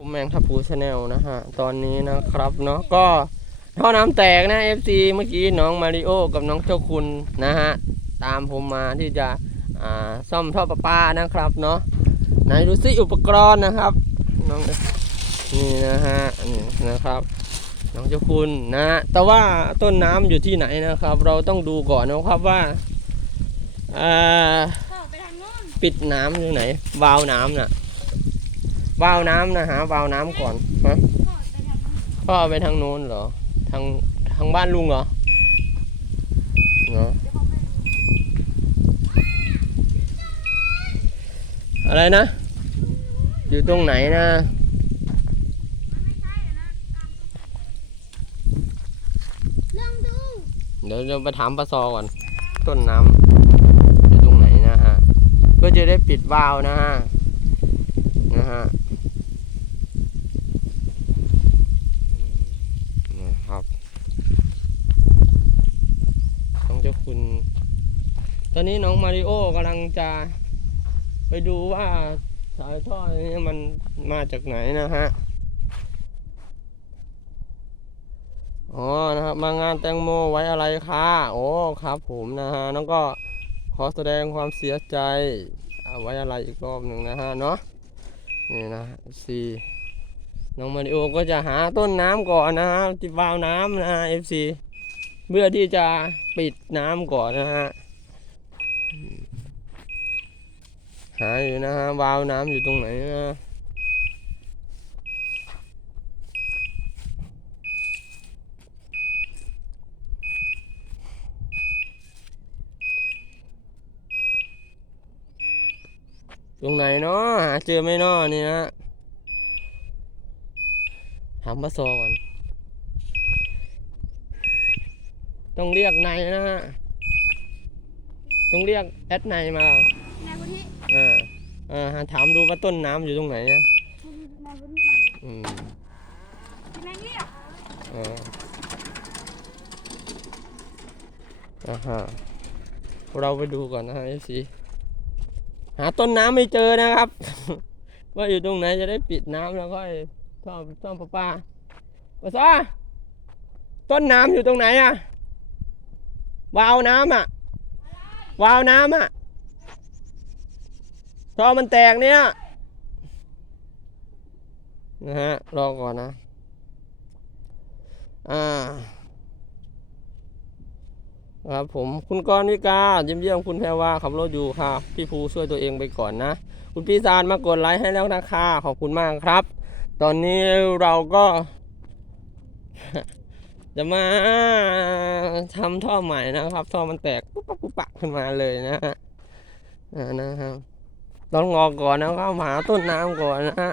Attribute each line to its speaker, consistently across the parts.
Speaker 1: ผมแมงทับพูชาแนลนะฮะ ตอนนี้นะครับเนาะก็ท่อน้ำแตกนะ FC เมื่อกี้น้องมาริโอกับน้องเจ้าคุณนะฮะ ตามผมมาที่จะอ่าซ่อมท่อประปานะครับเนาะไหนดูซิอุปกรณ์นะครับน้องนี่นะฮะนี่นะครับ น้องเจ้าคุณนะฮะแต่ว่าต้นน้ำอยู่ที่ไหนนะครับ เราต้องดูก่อนนะครับว่าอ่า
Speaker 2: พ่อไปทางโน้น
Speaker 1: ปิดน้ำอยู่ไหนวาล์วน้ำน่ะ วาวน้ำนะหาวาวน้ำก่อนฮะ
Speaker 2: พ่อไปทางโน้น
Speaker 1: เอาไปทางโน้นเหรอ ทางทางบ้านลุงเหรอเนาะ
Speaker 2: อ
Speaker 1: อะไรนะ อยู่ตรงไหนนะเดี๋ยวเราไปถามปลาซอก่อน ต้นน้ำอยู่ตรงไหนนะฮะเพื่อจะได้ปิดวาล์วนะฮะ นะฮะอืมนะครับน้องเจ้าคุณ ตอ นี้น้องมาริโอกำลังจะไปดูว่าสายท่อนี้มันมาจากไหนนะฮะ อ๋อ นะครับ มางานแตงโมไว้อะไรคะโอ้ครับผมนะฮะ น้องก็ขอแสดงความเสียใจเอาไว้อะไรอีกรอบหนึ่งนะฮะเนาะ นี่นะซีน้องมาริโอก็จะหาต้นน้ำก่อนนะฮะที่วาล์วน้ำนะฮะ FC เพื่อที่จะปิดน้ำก่อนนะฮะ หาอยู่นะฮะวาวน้ำอยู่ตรงไหนนะตรงไหนเนาะหาเจอไหมเนาะนี่นะถามปะซอก่อน ต้องเรียกนายนะฮะ ต้องเรียกแอดนายมา
Speaker 2: นายวุฒิ
Speaker 1: อ่าอ่าหาถามดูว่าต้นน้ำอยู่ตรงไหนนะ
Speaker 2: นายวุฒิมาเลย
Speaker 1: อืม
Speaker 2: นายเงียบ
Speaker 1: อ่าอ่าฮะเราไปดูก่อนนะฮะเอฟซีหาต้นน้ำไม่เจอนะครับ ว่าอยู่ตรงไหนจะได้ปิดน้ำแล้วค่อยท่อท่อประปาปะซอต้นน้ำอยู่ตรงไหนอะวาล์วน้ำอะ วาวน้ำอะท่อมันแตกเนี่ยนะฮะรอก่อนนะ อ่าครับผมคุณกรณ์วิกาเยี่ยมเยี่ยมคุณแพรว่าขับรถอยู่ค่ะ พี่ภูช่วยตัวเองไปก่อนนะ คุณปีศาจมากดไลค์ให้แล้วนะคะขอบคุณมากครับ ตอนนี้เราก็ จะมาทำท่อใหม่นะครับ ท่อมันแตกปุ๊บปั๊บปุ๊บปักขึ้นมาเลยนะฮะอ่านะครับต้องงอก่อนนะครับหาต้นน้ำก่อนนะฮะ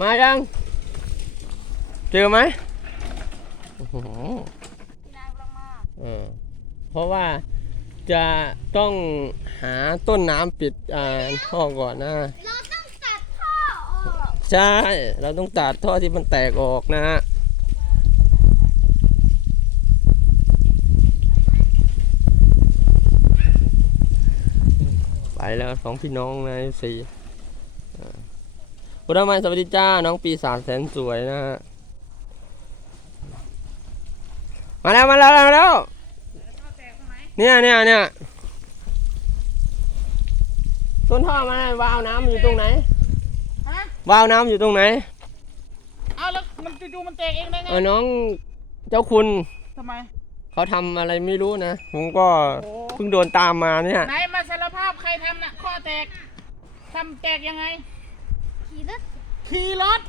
Speaker 1: มายังเจอไหมโอ้โห
Speaker 2: นายกำลังมา
Speaker 1: เออเพราะว่าจะต้องหาต้นน้ำปิดอ่าท่อก่อนนะ
Speaker 2: เราต้องตัดท่อออก
Speaker 1: ใช่ เราต้องตัดท่อที่มันแตกออกนะฮะไปแล้วสองพี่น้องนะสี่คุณทำไมสวัสดีจ้า น้องปีศาจแสนสวยนะฮะ มาแล้ว มาแล้วมาแล้วเนี่ยเนี่ยเนี่ยต้นท่อมันวาวน้ำอยู่ตรงไหน วาล์วน้ำอยู่ตรงไหน
Speaker 3: เอาแล้วมันจู่ๆมันแตกเองได้ไง
Speaker 1: เออน้องเจ้าคุณ
Speaker 3: ทำไม
Speaker 1: เขาทำอะไรไม่รู้นะ ผมก็
Speaker 3: โอ้
Speaker 1: เพิ่งโดนตามมาเนี่ย
Speaker 3: ไหนมาสารภาพใครทำน่ะข้อแตกทำแตกยังไง
Speaker 2: ขี่รถ
Speaker 3: ขี่รถ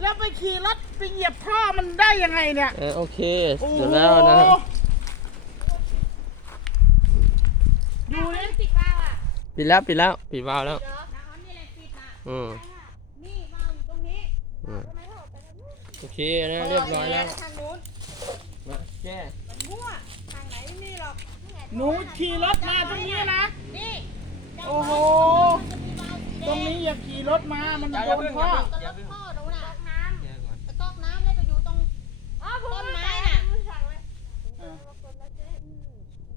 Speaker 3: แล้วไปขี่รถไปเหยียบท่อมันได้ยังไงเนี่ย
Speaker 1: เออโอเค
Speaker 3: โอ้โห
Speaker 1: เดี๋ยวแล้วนะ
Speaker 3: ดูดิ
Speaker 2: ปิดวาล์วอะ
Speaker 1: ปิดแล้วปิดแล้วปิดวาล์วแล้ว
Speaker 2: เดี๋ยวน้ำนี่แหละปิดอะ
Speaker 1: อืม โอเคนะเรียบร้อยแล้ว
Speaker 2: ทางนู้น
Speaker 1: มาแก้
Speaker 2: มันมั่วทางไหนไม่มีหรอกนี่ไง
Speaker 3: หนูขี่รถมาตรงนี้นะ
Speaker 2: นี่
Speaker 3: โอ้โห ตรงนี้อย่าขี่รถมา มันโดนท่อ
Speaker 2: ตรถพ่อหนูน่ะตกน้ำตกน้ำแล้วไปอยู่ตรงต้นไม้น่ะ
Speaker 3: เออ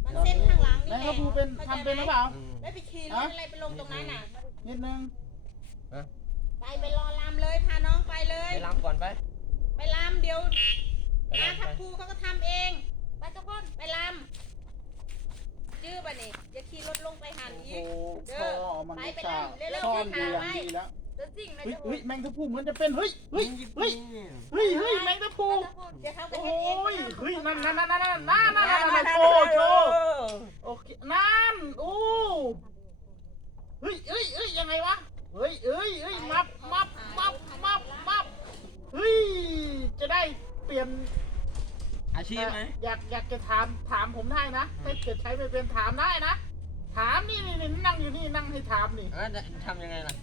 Speaker 2: มันเส้นข้างหลังนี่
Speaker 3: แล้ว
Speaker 2: แห
Speaker 3: ก็
Speaker 2: ละ
Speaker 3: ภูเป็นทำเป็นหรือเปล่า
Speaker 1: อืม
Speaker 2: แล้วไปขี่รถอะไรไปลงตรงนั้นน่ะ
Speaker 3: นิดนึง
Speaker 2: ไปไปรอลำเลยพาน้องไปเลย
Speaker 1: ไปล้ำก่อนไป
Speaker 2: ไปลำเดี๋ยว
Speaker 1: ไป
Speaker 2: อา
Speaker 1: ล้ำ
Speaker 2: ทั
Speaker 1: ไป
Speaker 2: บครูเขาก็ทำเอง ไปทุกคนไปลำจื้อป่ะนี่อย่าขี่รถลงไปหัน
Speaker 3: โอ้
Speaker 2: อีก
Speaker 3: โห
Speaker 2: เด้
Speaker 3: พ่
Speaker 2: อ
Speaker 3: อมัน
Speaker 2: ไป
Speaker 3: ไม่
Speaker 2: ไป
Speaker 3: ทราบ
Speaker 2: เร็วๆ
Speaker 3: ซ่อน
Speaker 2: ที่
Speaker 3: อยู่
Speaker 2: หา
Speaker 3: อย่าง
Speaker 2: ไว้
Speaker 3: ดีแล้ว
Speaker 2: ตัวจริงนะ
Speaker 3: เฮ้ย
Speaker 2: จะ
Speaker 3: เฮ้ยแมงตะพูเหมือนจะเป็นเฮ้ยเฮ้ยเฮ้ยเฮ้ยเฮ้ยแมงตะพู
Speaker 2: เดี๋ยวเขาก็
Speaker 3: โอ้
Speaker 2: เห็นเอง
Speaker 3: ยเฮ้ยนั่นนั่นนั่นนั่นนั่นนั่นนั่นนั่นโชว์โชว์โอเคนั่นโอ้เฮ้ยเฮ้ยเฮ้ยยังไงวะ เฮ้ยเฮ้ยเฮ้ยมับมับมับมับมับเฮ้ย จะได้เปลี่ยน
Speaker 1: อาชีพไหม
Speaker 3: อยากอยากจะถามถามผมได้นะถ้าเกิดใช้ไปเป็นถามได้นะ ถามนี่นี่นี่นั่งอยู่นี่นั่งให้ถามนี่
Speaker 1: เออทำยังไงล่ะ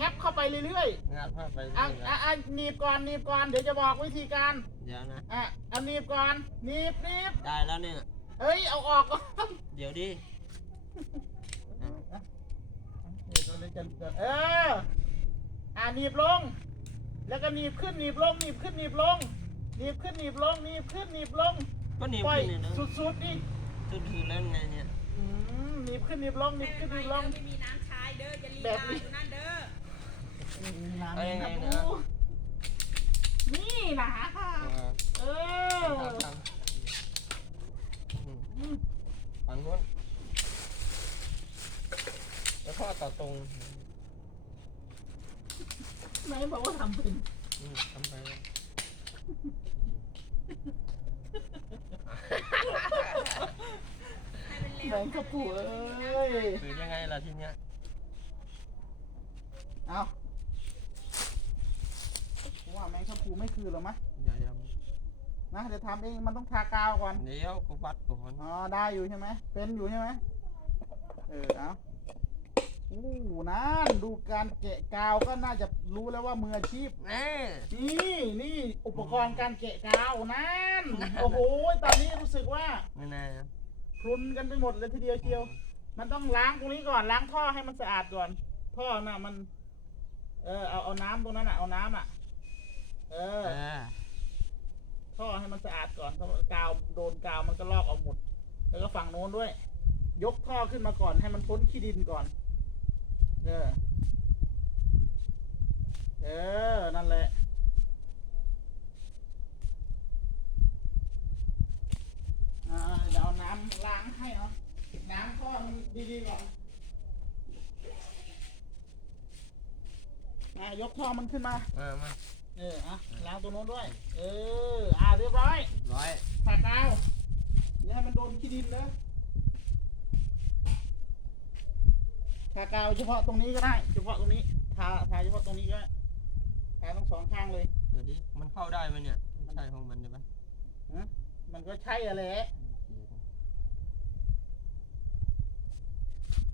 Speaker 3: งับเข้าไปเรื่อย
Speaker 1: งานภาพไป
Speaker 3: ๆ
Speaker 1: เรื่
Speaker 3: อะ
Speaker 1: อย
Speaker 3: อะอะหนีบก่อนหนีบก่อนเดี๋ยวจะบอกวิธีการ
Speaker 1: ๆเดี๋ยวนะ
Speaker 3: อะเอาหนีบก่อนหนีบหนีบ
Speaker 1: ได้แล้วเนี่ย
Speaker 3: เอ้ยเอาออกก่อน
Speaker 1: เดี๋ยวดิ
Speaker 3: เออ อะหนีบลง แล้วก็หนีบขึ้นหนีบลงหนีบขึ้นหนีบลงหนีบขึ้นหนีบลงหนีบขึ้นหนีบลง
Speaker 1: ก็หนีบ
Speaker 3: ปล่อย
Speaker 1: ขึ้นเนี่ยนะ
Speaker 3: สุดๆนี่
Speaker 1: สุดๆแล้วไงเนี่ย
Speaker 3: อืมหนีบขึ้นหนีบลงหนีบขึ้นหนีบลง
Speaker 2: ไม่มีน้ำชายเด้ออย่าลี
Speaker 3: แบบ
Speaker 2: ลา
Speaker 3: นี้
Speaker 2: อยู่นั่นเด้อ
Speaker 3: น้ำนี่นะดูนี่นะ
Speaker 1: เออ
Speaker 3: เออ
Speaker 1: ทำทำอืม
Speaker 3: อืม
Speaker 1: ฝั่งนู้นแล้วก็ ต่อตรง
Speaker 3: ไหนบอกว่าทำเป็น
Speaker 1: อืมทำไป
Speaker 2: ให้มันเร็ว
Speaker 3: แมงกะปูเอ้ย
Speaker 1: คือยังไงล่ะทีเนี้ย
Speaker 3: เอาผมว่าแมงกะปูไม่คือหรอมะ
Speaker 1: เดี๋ยวเดี๋ยว
Speaker 3: นะเดี๋ยวทำเองมันต้องทากาวก่อน
Speaker 1: เดี๋ยวกูวัดก่อน
Speaker 3: อ๋อได้อยู่ใช่ไหมเป็นอยู่ใช่ไหมเออเอา อู้นั่นดูการแกะกาวก็น่าจะรู้แล้วว่ามืออาชีพ
Speaker 1: แน่
Speaker 3: นี่นี่อุปกรณ์การแกะกาวนั่นโอ้โหตอนนี้รู้สึกว่า
Speaker 1: ไม่แน่นะ
Speaker 3: พรุนกันไปหมดเลยทีเดียวเชียว มันต้องล้างตรงนี้ก่อนล้างท่อให้มันสะอาดก่อน ท่อน่ะมัน เออเอาเอาน้ำตรงนั้นอะเอาน้ำอะ เออ
Speaker 1: เออ
Speaker 3: ท่อให้มันสะอาดก่อนถ้ากาวโดนกาวมันก็ลอกออกหมด แล้วก็ฝั่งโน้นด้วย ยกท่อขึ้นมาก่อนให้มันพ้นขี้ดินก่อน เออ เออ นั่นแหละ อ่าเดี๋ยวเอาน้ำล้างให้เนาะ น้ำท่อมันดีๆก่อนอ่ายกท่อมันขึ้นมา
Speaker 1: มามา
Speaker 3: เออ อะ ล้างตัวโน้นด้วย เออ อ่าเรียบร้อย
Speaker 1: ร้อย
Speaker 3: ทากาวอย่าให้มันโดนขี้ดินนะ ทากาวเฉพาะตรงนี้ก็ได้ เฉพาะตรงนี้ทาทาเฉพาะตรงนี้ก็ได้ทาทั้งสองข้างเลย
Speaker 1: เดี๋ยวดิมันเข้าได้ไหมเนี่ยมันใช่ของมันใช่ไหม
Speaker 3: ฮะมันก็ใช่อะไร
Speaker 1: โอเค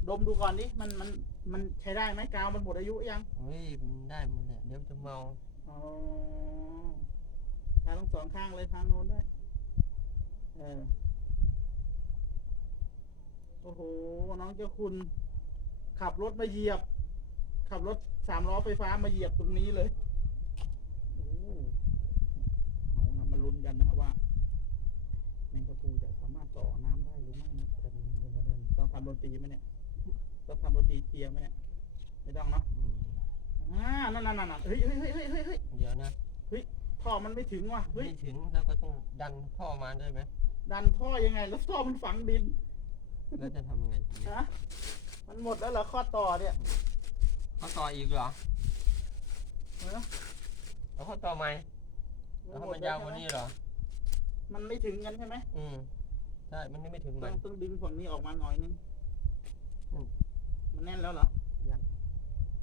Speaker 3: ดมดูก่อนดิ มัน มัน มันใช้ได้ไหมกาวมันหมดอายุยัง
Speaker 1: เฮ้ยมันได้หมดแหละเดี๋ยวจะเมา
Speaker 3: อ๋อทาทั้งสองข้างเลยข้างโน้นด้วยเออโอ้โห น้องเจ้าคุณ ขับรถมาเหยียบ ขับรถสามล้อไฟฟ้ามาเหยียบตรงนี้เลยโอ้เอานะมาลุ้นกันนะว่าแมงกะพรูจะสามารถต่อน้ำได้หรือไม่นะเทินเทินเทินต้องทำดนตรีไหมเนี่ยต้องทำดนตรีเทียมไหมเนี่ยไม่ต้องเนาะ
Speaker 1: อืม
Speaker 3: อ่านั่นนั่นนั่นเฮ้ยเฮ้ยเฮ้ยเฮ้ยเฮ้ยเฮ้ย
Speaker 1: เดี๋ยวนะ
Speaker 3: เฮ้ยท่อมันไม่ถึงว่ะเฮ้ย
Speaker 1: ไม่ถึงแล้วก็ต้องดันพ่อมาได้ไหม
Speaker 3: ดันท่อยังไง แล้วท่อมันฝังดิน
Speaker 1: แล้วจะทำยังไงทีนี้
Speaker 3: ฮะ มันหมดแล้วเหรอข้อต่อเนี่ย
Speaker 1: เขาต่ออีกเหรอ
Speaker 3: เออ
Speaker 1: แล้วเขาต่อไหมแล้วเขามันยาวกว่านี้เหรอ
Speaker 3: มันไม่ถึงกันใช่ไหม
Speaker 1: อืมใช่ มันไม่ถึง
Speaker 3: ต้
Speaker 1: มั
Speaker 3: อน งต้องดึงฝั่งนี้ออกมาหน่อยนึง
Speaker 1: อืม
Speaker 3: มันแน่นแล้วเหรอ
Speaker 1: ยัง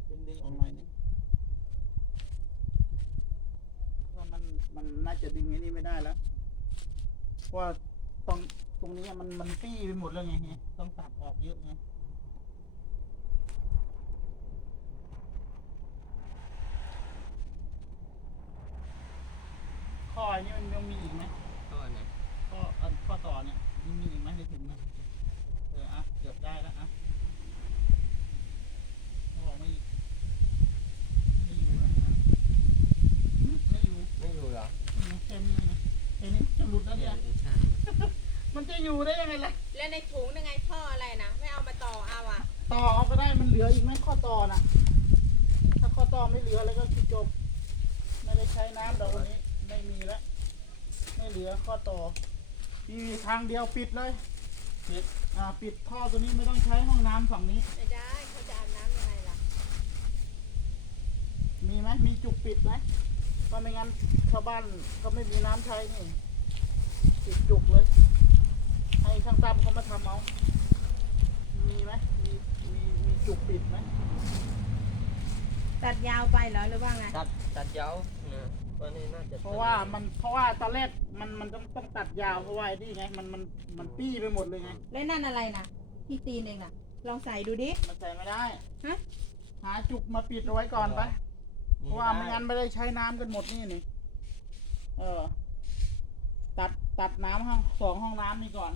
Speaker 3: ดึงดึงออกหน่อยนึงว่ามันมันน่าจะดึงไอ้นี่ไม่ได้แล้วเพราะว่าตรงตรงนี้มันมันปี้ไปหมดแล้วไงเฮียต้องตัดออกเยอะไง ออันนี้มันยังมีอีกไหม
Speaker 1: ก็ไหน
Speaker 3: ข้อเอ่อข้อต่อเนี่ยยังมีอีกไหมในถุงเนี่ยเอออะเกือบได้แล้วอะเขาบอกไม่ไม่อยู่แล้วนะอืมไม่อยู่
Speaker 1: ไม่อยู่เหรอ
Speaker 3: นี่นะแค่นี้นะแค่นี้จะหลุดแล้วเนี่ย
Speaker 1: ใช่
Speaker 3: มันจะอยู่ได้ยังไงล่ะ
Speaker 2: แล้วในถุงยังไงท่ออะไรนะไม่เอามาต่อเอาอะ
Speaker 3: ฮต่อเอาก็ได้มันเหลืออีกไหมข้อต่อน่ะ ถ้าข้อต่อไม่เหลือแล้วก็คือจบ ไม่ได้ใช้น้ำดอกวันนี้ ไม่มีแล้ว ไม่เหลือข้อต่อมีทางเดียวปิดเลย
Speaker 1: ปิด
Speaker 3: อ่า ปิดท่อตัวนี้ไม่ต้องใช้ห้องน้ำฝั่งนี้
Speaker 2: ไม่ได้เขาจะอาบน้ำยังไงล่ะ
Speaker 3: มีไหมมีจุกปิดไหมเพราะไม่งั้นชาวบ้านเขาไม่มีน้ำใช้นี่ปิดจุกเลย ให้ช่างตั้มเขามาทำเอามีไหมมีมีมีจุกปิดไหม
Speaker 2: ตัดยาวไปเหรอหรือว่าไง
Speaker 1: ตัดตัดยาวนะ วันนี้น่าจะ
Speaker 3: เพราะว่ามันเพราะว่าตอนแรกมันมันต้องต้องตัดยาวเพราะว่าไอ้นี่ไงมันมันมันปี้ไปหมดเลยไง
Speaker 2: แล้วนั่นอะไรนะที่ตีนเองน่ะ ลองใส่ดูดิ
Speaker 3: มันใส่ไม่ได้
Speaker 2: ฮะ
Speaker 3: หาจุกมาปิดเอาไว้ก่อนไปเพราะว่าไม่งั้นไม่ได้ใช้น้ำกันหมดนี่นี่เออ ตัดตัดน้ำห้องสองห้องน้ำนี่ก่อน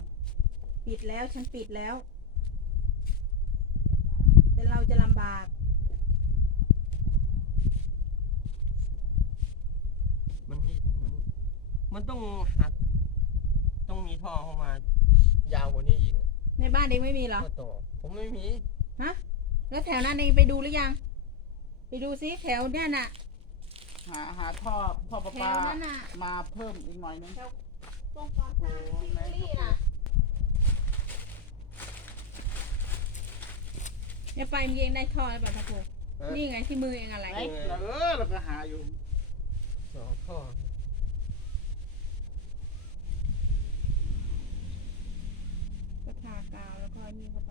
Speaker 2: ปิดแล้วฉันปิดแล้ว แต่เราจะลำบาก
Speaker 1: มันมี มันต้องหัก ต้องมีท่อเข้ามา ยาวกว่านี้อีกอะ
Speaker 2: ในบ้านเองไม่มีเหรอ
Speaker 1: ข้อต่อผมไม่มี
Speaker 2: ฮะ แล้วแถวนั้นเองไปดูหรือยัง ไปดูซิแถวเนี่ยน่ะ
Speaker 3: หาหาท่อท่อประ
Speaker 2: แถ
Speaker 3: ปาว
Speaker 2: นั้นน่ะ
Speaker 3: มาเพิ่มอีกหน่อยนึง
Speaker 2: แถวตรงก่อนทางที่บุรีน่ะเนี่ยไฟมันเองได้ท่อแล้วป่ะพ่อครู
Speaker 1: เออ
Speaker 2: นี่ไงที่มือเองอะไร
Speaker 3: ไหนเออเราก็หาอยู่
Speaker 1: สองท่อ
Speaker 2: ก็ทากาวแ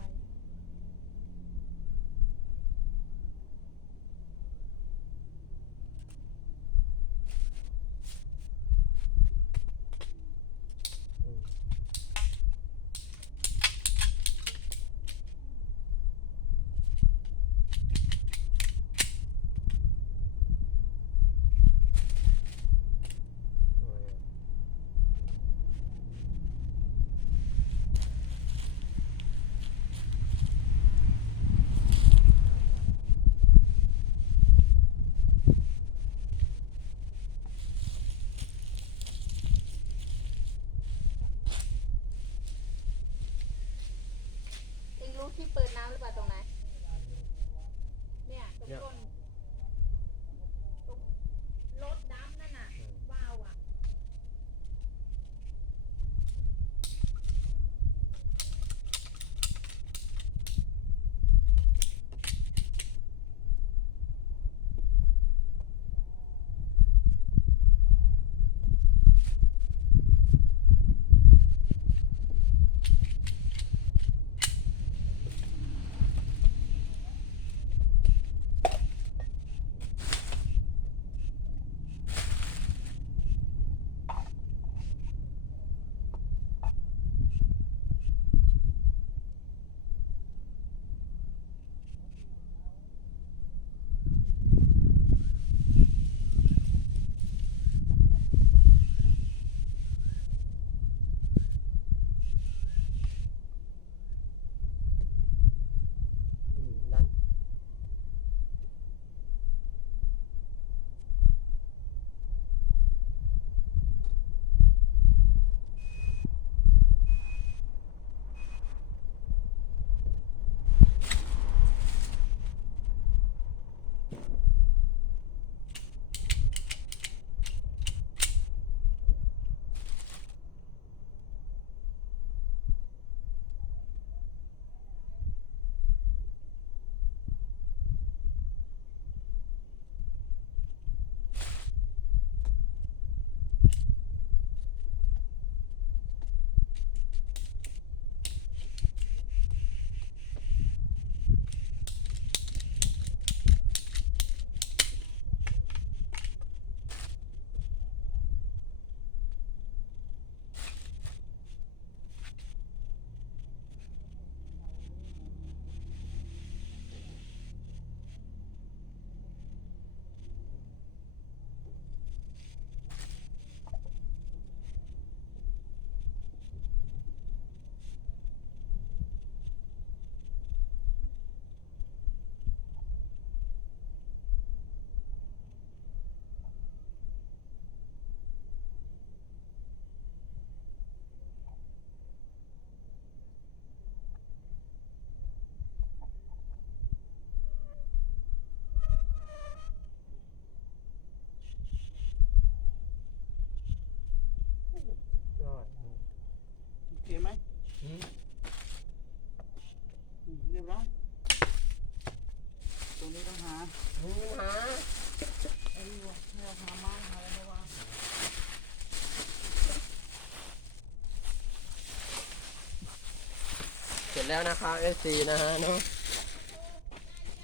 Speaker 2: แล้
Speaker 1: วนะครับ FC นะฮะเนาะ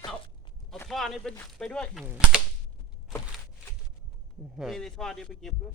Speaker 3: เอาเอาท่อนี้ไปไปด้วย
Speaker 1: อืมนะฮะ
Speaker 3: นี่ในท่อนี้ไปเก็บด้วย